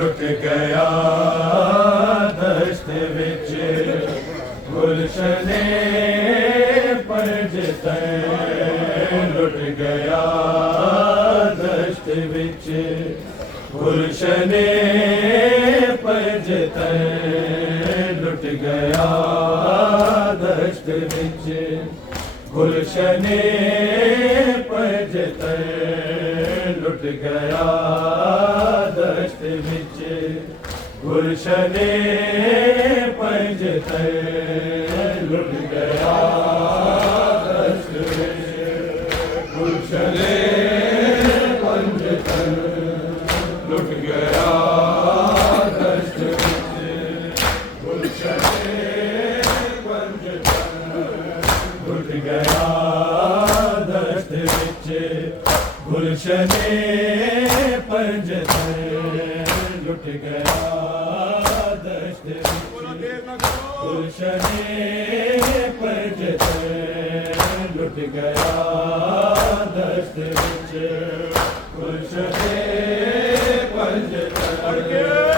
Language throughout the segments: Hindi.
लुट गया दश्त विच गुलशने पंजतन लुट गया दश्त विच गुलशने पंजतन लुट गया दश्त विच गुलशने पंजतन लुट गया दश्त विच गुलशने पंजतन लुट गया दश्त विच गुलशने पंजतन लुट गया दश्त विच गुलशने पंजतन लुट गया दश्त विच गुलशने पंजतन लुट गया दश्त विच गुलशने पंजतन लुट गया दश्त विच गुलशने पंजतन लुट गया दश्त विच गुलशने पंजतन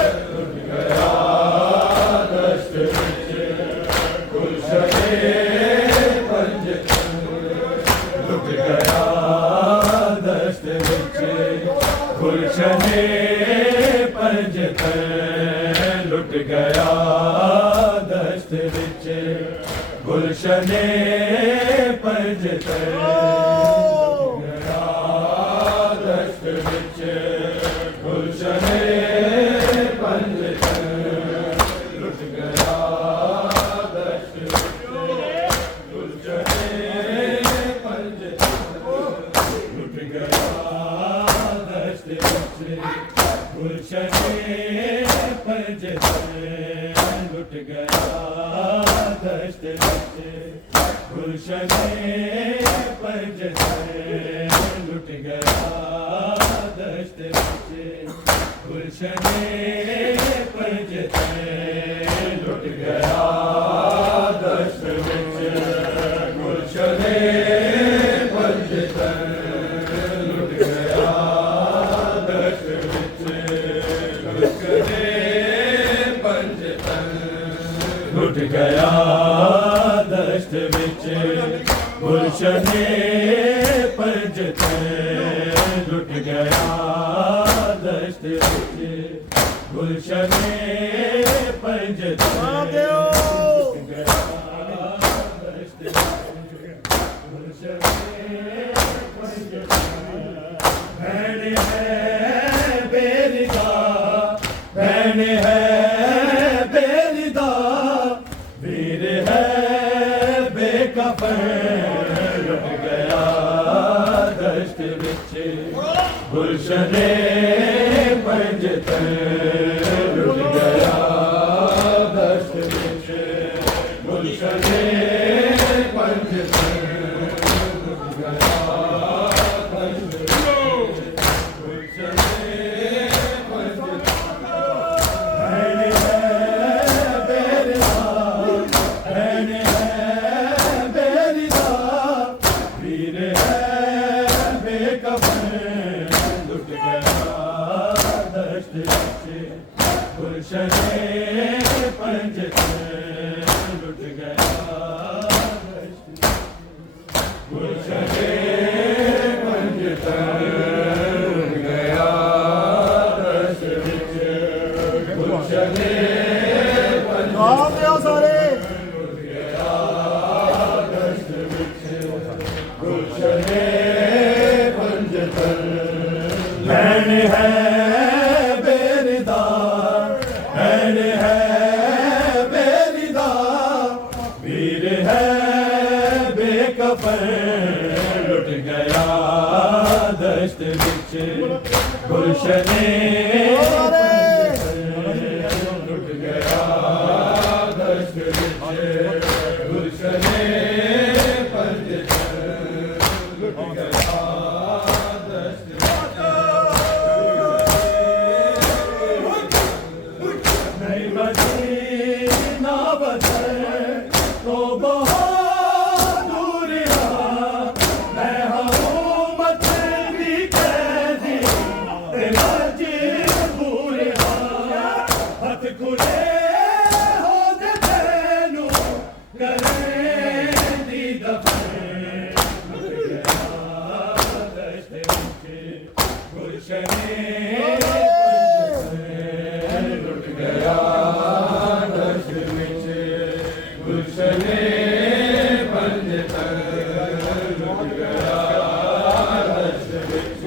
लुट गया दश्त विच गुलशने पंजतन लुट गया दश्त विच गुलशने पंजतन गया दश्त विच गुलशने पंजतन लुट गया दश्त विच गुलशने पंजतन लुट गया दश्त विच गुलशने पंजतन लुट गया दश्त विच गुलशने पंजतन लुट गया दश्त विच गुलशने पंजतन लुट गया दश्त विच गुलशने पंजतन लुट गया दश्त विच गुलशने पंजतन लुट गया दश्त विच गुलशने पंजतन लुट गया दश्त विच गुलशने पंजतन लुट गया दश्त विच गुलशने पंजतन भैन है बेरिदा भैन है बेरिदा वीर है बेकफन लुट गया दश्त विच गुलशने पंजतन लुट गया दश्त विच गुलशने पंजतन लुट गया दश्त विच गुलशने पंजतन भैन है बेरिदा भैन है बेरिदा वीर है बेकफन लुट गया दश्त विच गुलशने पंजतन लुट गया दश्त गुलशने पंजतन लुट गया दश्त विच गुलशने सारे लुट गया दश्त विच गुलशने पंजतन भैन है बेरिदा भैन है बेरिदा वीर है बेकफन लुट गया दश्त विच गुलशने लुट गया दश्त विच गुलशने लुट गया दश्त नहीं मदीना वतन तो बहुत दूर मैं हुकूमत भी कैदी मजबूर हथ खुले हो दे तेनू करें दी दफन गुलशने लुट गया दश्त विच गुलशने पंजतन लुट गया दश्त विच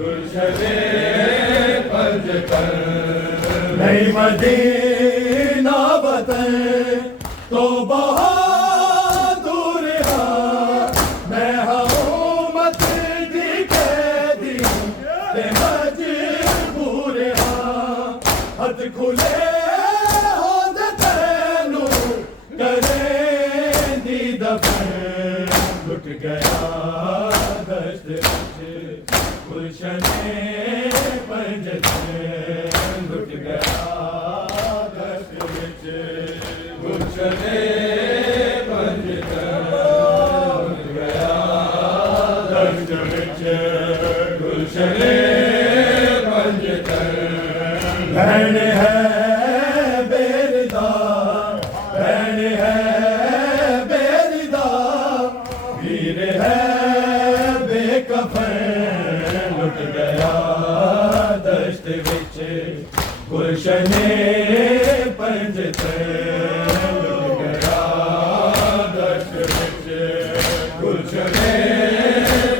गुलशने पंजतन नहीं मदीना वतन तो बहुत दूर मैं हुकूमत दी कैदी ते मजबूर हथ खुले हो दे तेनू करें दी दफन लुट गया दश्त विच गुलशने पंजतन लुट गया दश्त विच गुलशने पंजतन लुट गया दश्त विच गुलशने पंजतन बहन है बेरिदा बहन है बेरिदा वीर है बेकफन लुट गया दश्त विच गुलशने पंजतन लुट गया दश्त विच गुलशने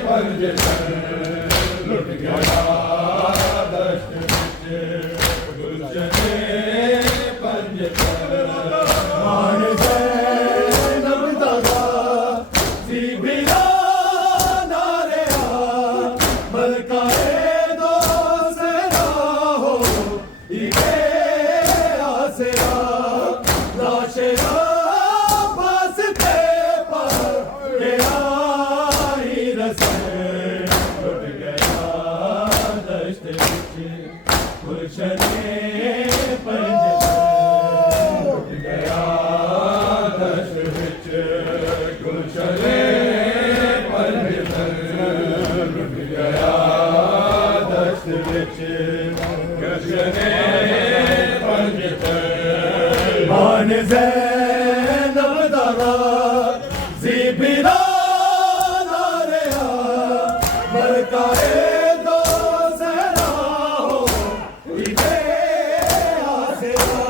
पंजतन लुट गया दश्त विच गुलशने पंजतन मान ज़ैनब दादा सी बिला नारे मलकाए दो सेना हो इके आसरा लाशेरा वास्ते पर के आई रसन लुट गया दश्त विच गुलशने पंजतन लुट गया दश्त विच गुलशने पंजतन लुट गया दश्त विच गुलशने पंजतन मान ज़ैनब दादा ज़ीबिरा नारे मलकाए दो ज़हरा हो इके आसरा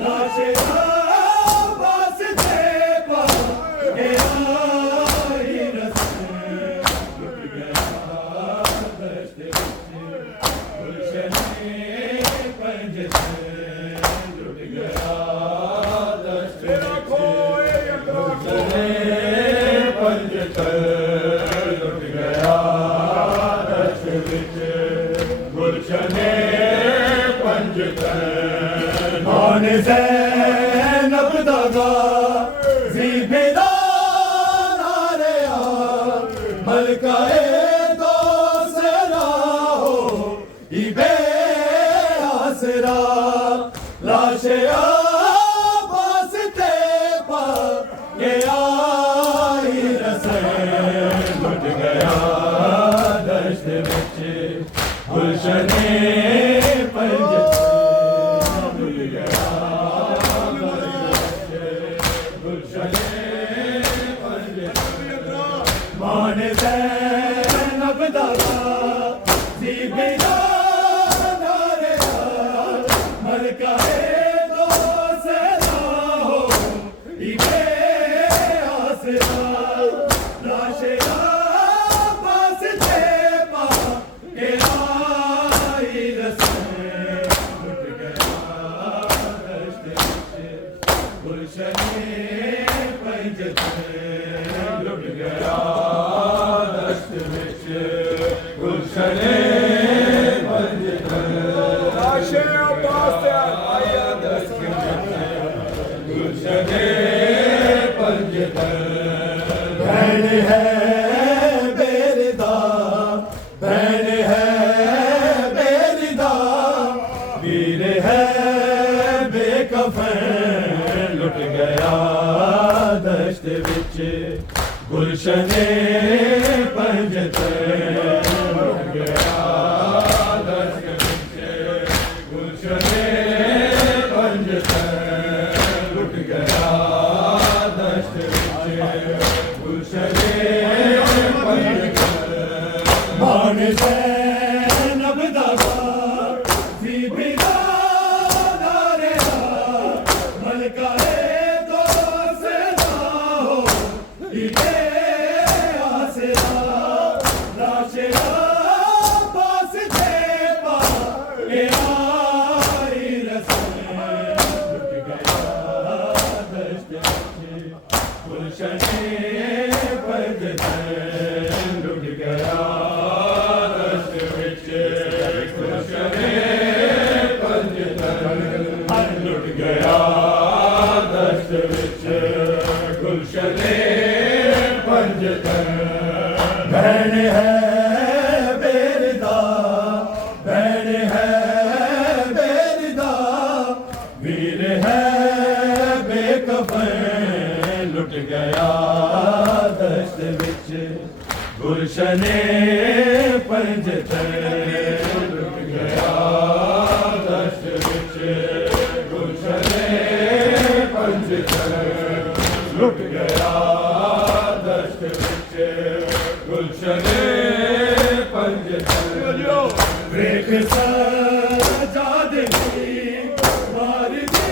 नाशेरा वास्ते पर के आई रस्म लुट गया दश्त विच गुलशने पंजतन लुट गया दश्त विच गुलशने पंजतन लुट गया दश्त विच गुलशने पंजतन मान ज़ैनब दादा ज़ीबिरा नारे मलकाए दो सेना हो इबे आसरा लाशे वास्ते पा के आई रसन लुट गया दश्त विच गुलशने पंजतन लुट गया गुलशने पंजतन मान ज़ैनब दादा ज़ीबिरा नारे मलकाए दो सेना हो इके आसरा लाशे वास्ते पा के आई रसन लुट गया दश्त विच गुलशने पंजतन भैन है बेरिदा, भैन है बेरिदा, वीर है बेकफन लुट गया दश्त विच गुलशने पंजतर लुट गया दश्त विच गुलशने पंजतर लुट गया दश्त विच गुलशने पंजतर मान ज़ैनब दा ज़ीबिदा नारे दा मलका दो से ना हो इके आसरा लाशेरा पास थे पा ए आई रसूल लुट गया दश्त विच गुलशने पंजतर लुट गया दश्त विच गुलशने पंजतर लुट गया दश्त विच गुलशने पंजतर भैन है बेरिदा, भैन है बेरिदा, वीर है बेकफन लुट गया दश्त विच गुलशने पंजतर लुट गया दश्त विच गुलशने पंजतर लुट गया दश्त विच गुलशने पंजतर वेख सजादगी मार दी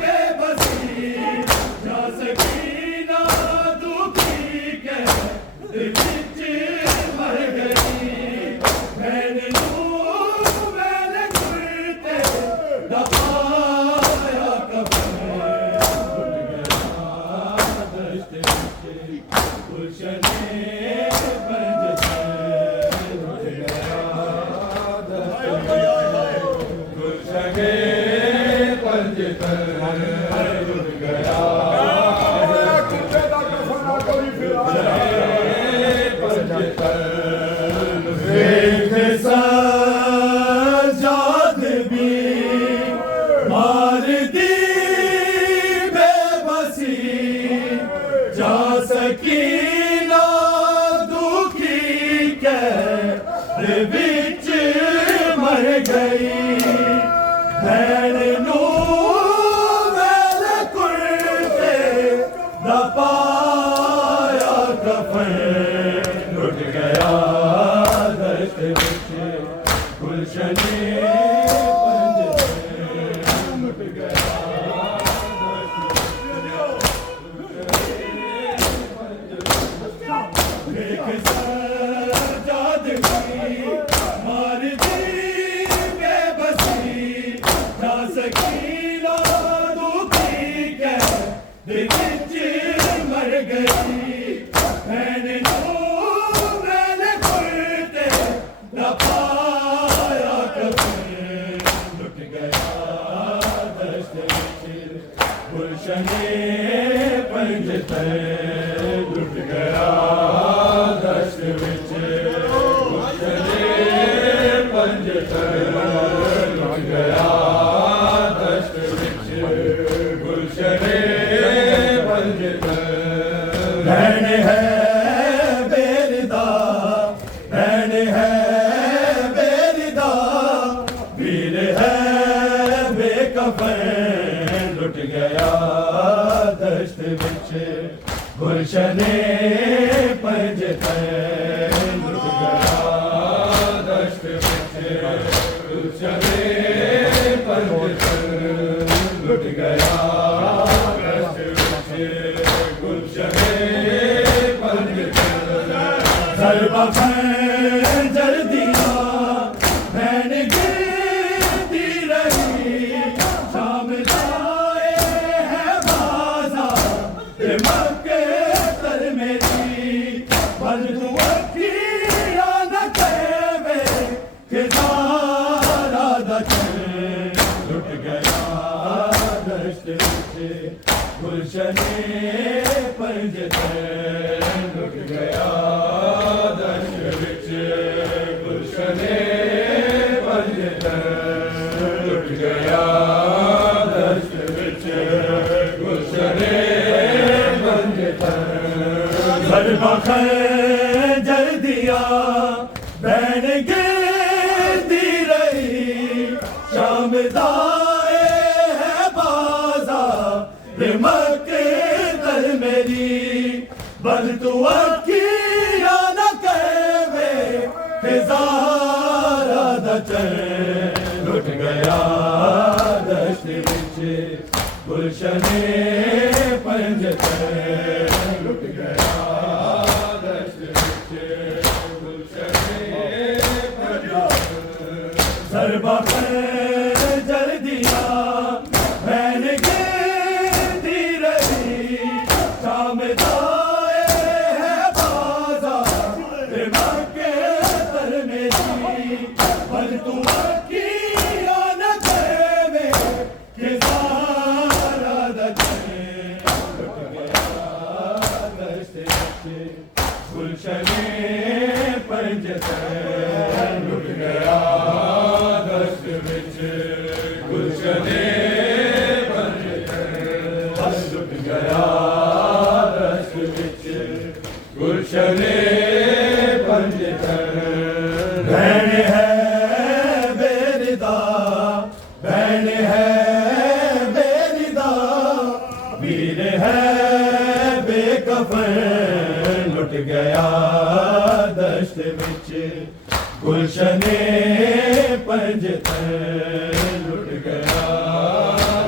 बेबसी जा सकी ना दुखी के विच मर गई भैन नूं मैंने गुरते दबाया कफन लुट गया दश्त विच गुलशने पंजतर लुट गया दश्त विच गुलशने पंजतर लुट गया वेख सजाद भी मार दी बेबसी जा सकी ना दुखी के विच मर गई भैन नूं मैंने कुर्ते दबाया कफन लुट गया दश्त विच गुलशने पंजतर लुट गया वेख सजादगी मार दी बेबसी जा सकी ना दुखी के विच मर गई भैन नूं मैंने कुर्ते दबाया कफन लुट गया दश्त विच गुलशने पंजतर लुट गया दश्त विच गुलशने पंजतर लुट गया दश्त विच गुलशने पंजतर भैन है बेरिदा, भैन है बेरिदा, वीर है बेकफन लुट गया दश्त विच गुलशने पंजतर लुट गया दश्त विच गुलशने पंजतर लुट गया दश्त विच गुलशने पंजतर ज़रबा खंजर दिया भैन गिरती रही शाम जाए है बाज़ार मक्के तर मेरी बल तू अखियाँ न कहवे कि ज़ारा दचन लुट गया दश्त विच गुलशने चैन लुट गया दश्त विच गुलशने पंज तैन लुट गया दश्त विच गुलशने पंज तैन ज़रबा खंजर दिया बैन गिरती रही शाम दाए है बाज़ार मक्कर मेरी बल तू अखिया न कहवे फिजारा दा चैन लुट गया दश्त विच गुलशने पंज तैन लुट गया दश्त विच गुलशने पंज तैन ज़रबा खंजर दिया बैन गिरती रही शाम दाए है बाज़ार मक्कर मेरी बल तू अखिया न कहवे फिजारा दा चैन लुट गया दश्त विच गुलशने पंज तैन लुट गया दश्त विच गुलशने पंज तैन लुट गया दश्त विच गुलशने पंज तैन भैन है बेरिदा भैन है बेरिदा वीर है बेकफन लुट गया दश्त विच गुलशने पंज तैन लुट गया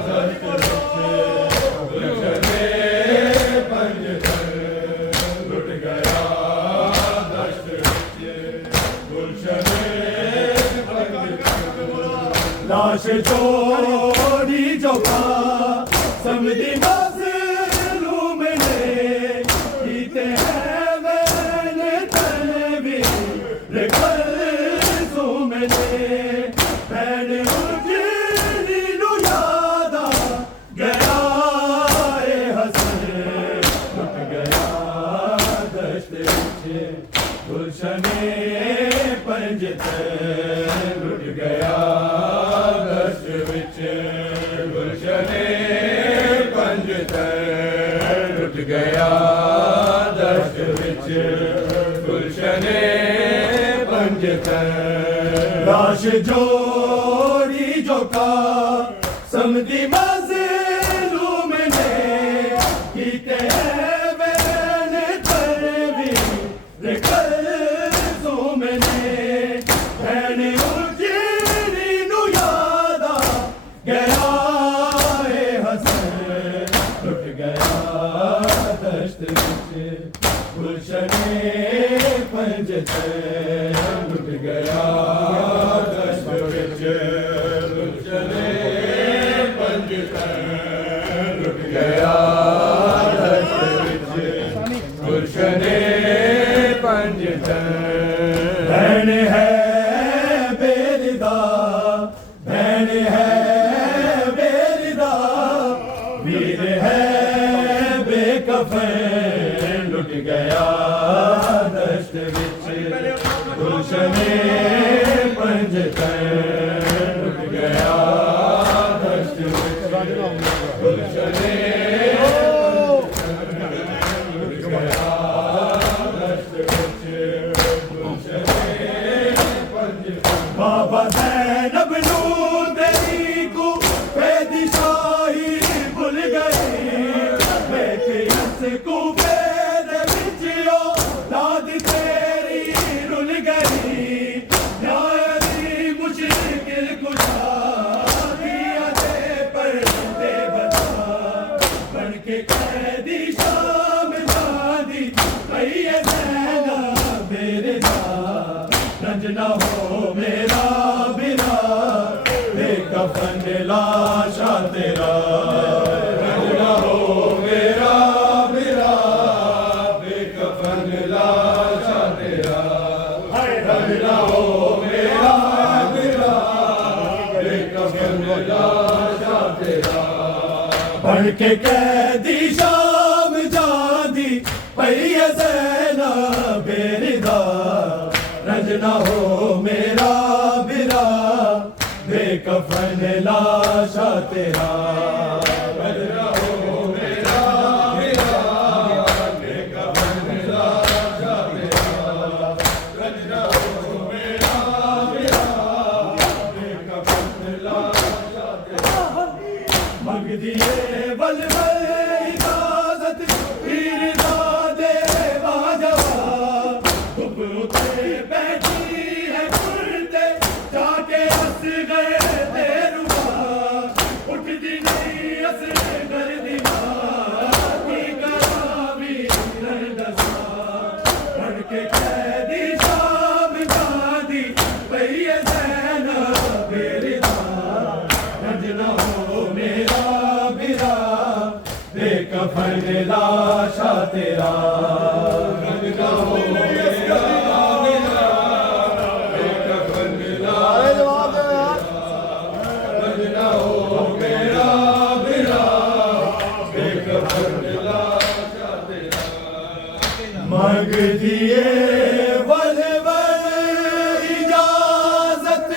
दश्त विच गुलशने पंज तैन लुट गया दश्त विच गुलशने पंज तैन लाश चोरी जो का समझी मज़लूम ने कीते हैं मैंने तनवीर कल्सूम ने मैंने उजड़ी नू याद आ गया ए हसन लुट गया दश्त विच गुलशने पंज तैन लुट गया दश्त विच गुलशने पंज तैन लुट गया दश्त विच गुलशने पंज तैन लाश जोड़ी जो का समझी मज़लूम ने कीते हैं मैंने तनवीर कल्सूम ने मैंने उजड़ी नू याद आ गया ए हसन लुट गया दश्त विच गुलशने पंज तैन लुट गया दश्त विच गुलशने पंज तैन लुट गया दश्त विच गुलशने पंज तैन भैन है बेरिदा भैन है बेरिदा वीर है बेकफन लुट गया दश्त विच गुलशने पंज तैन लुट गया दश्त विच गुलशने लुट गया दश्त विच गुलशने पंज तैन बाबा ज़ैनब नू तेरी को पैदी शाही भुल गई कूफे दे विच औलाद तेरी रुल गई न्याय दी मुश्किल कुशा दिया दे पर्दे बता बन के कैदी शाम जादी कहिए ज़ैनब मेरे दा रंज ना हो मेरा बिना बेकफन लाशा तेरा रंज ना हो मेरा बन के कैदी शाम जादी दी पई ज़ैनब रिदा रंजना हो मेरा बिरा बेकफन लाशा तेरा रंजना हो मेरा बिरा बेकफन लाशा तेरा रंजना हो मेरा बिरा बेकफन लाशा तेरा मंग दिए बलबल इजाजत पीर दादे बाजवा धूप उते बैठी है कुर्ते जाके हंस गए तेरुआ उठती नहीं असगर दीवार की करावी दसा पढ़ के कैदी शाम गादी पई ज़ैनब रिदा रंजना हो मेरा बिरा बेकफन लाशा तेरा रंजना हो मेरा बिरा बेकफन लाशा रंजना हो मेरा बिरा बेकफन लाशा तेरा मांग दिए वलवल इजाजत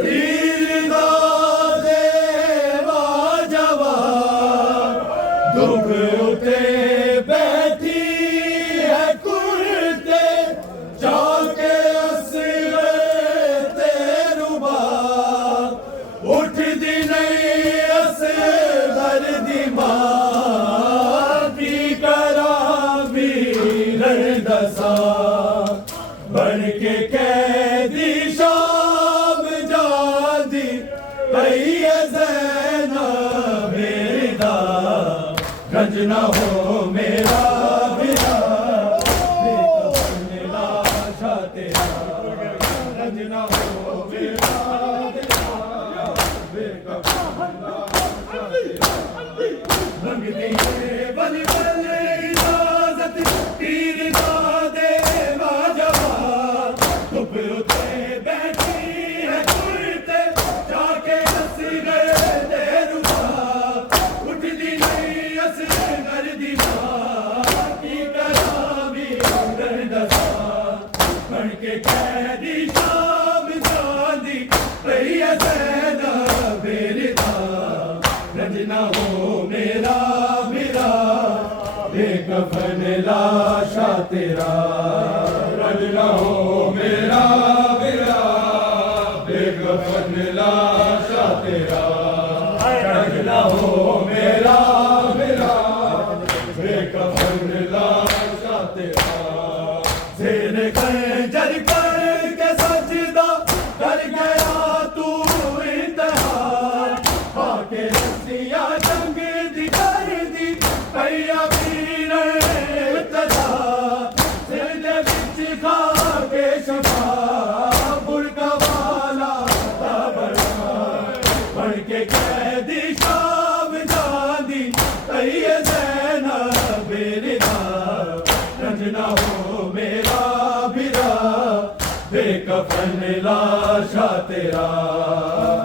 तीर दादे बाजवा धूप उते बैठी है कुर्ते जाके असगर तेरुबा उठदी नहीं असगर दी मां की करा वीरन दसा बन के कैदी शाम जादी पई ज़ैनब रिदा रंजना हो मेरा बिरा बेकफन लाशा तेरा रंजना हो मेरा बिरा बेकफन लाशा तेरा रंग दिए बलबल इजाजत तीर दादे बाजवा धूप उते बैठी है कुर्ते जाके हंस गए तेरुआ उठदी नहीं असगर दीवार की करावी दसा बन के कैदी शाम गांधी पई ज़ैनब रिदा रंजना हो मेरा बिरा बेकफन लाशा तेरा रंजना हो मेरा बिरा बेकफन लाशा तेरा रंजना हो मेरा बिरा बेकफन लाशा तेरा ज़ेर खंजर करके सजदा कर गया तू इंतहा आके रस्सियां जंग दी कर दी पैया वीर तदा सिर दे विच खा के शफा बुरका वाला बड़ा बन के कैदी शाम जादी पई ज़ैनब रिदा रंजना हो मेरा बिरा बेकफन लाशा तेरा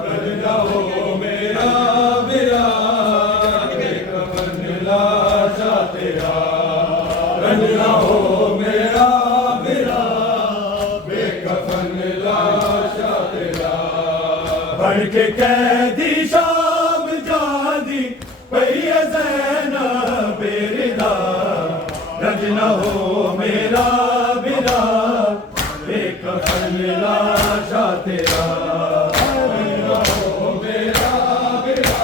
रंजना हो मेरा बिरा बेकफन लाशा तेरा रंजना हो मेरा बिरा बेकफन लाशा तेरा बन के कैदी शाम जादी पई ज़ैनब रिदा रंजना हो मेरा बिरा बेकफन लाशा तेरा रंजना हो मेरा बिरा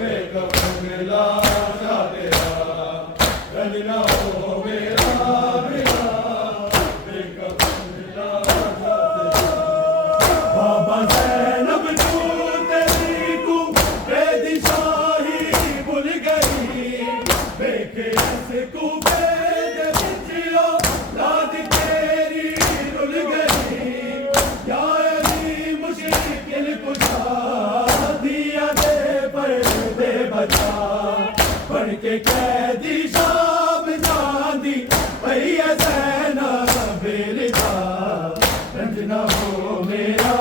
बेकफन लाशा तेरा रंजना हो मेरा बिरा बेकफन लाशा तेरा बाबा ज़ैनब तू तेरी को कैदी शाही भूल गई बेके ऐसे को बेद बिछियो लाद तेरी रुल गई या अली मुश्किल कुशा दिया दे पर्दे बचा बन के कैदी शाम जादी पई ज़ैनब रिदा रंजना हो मेरा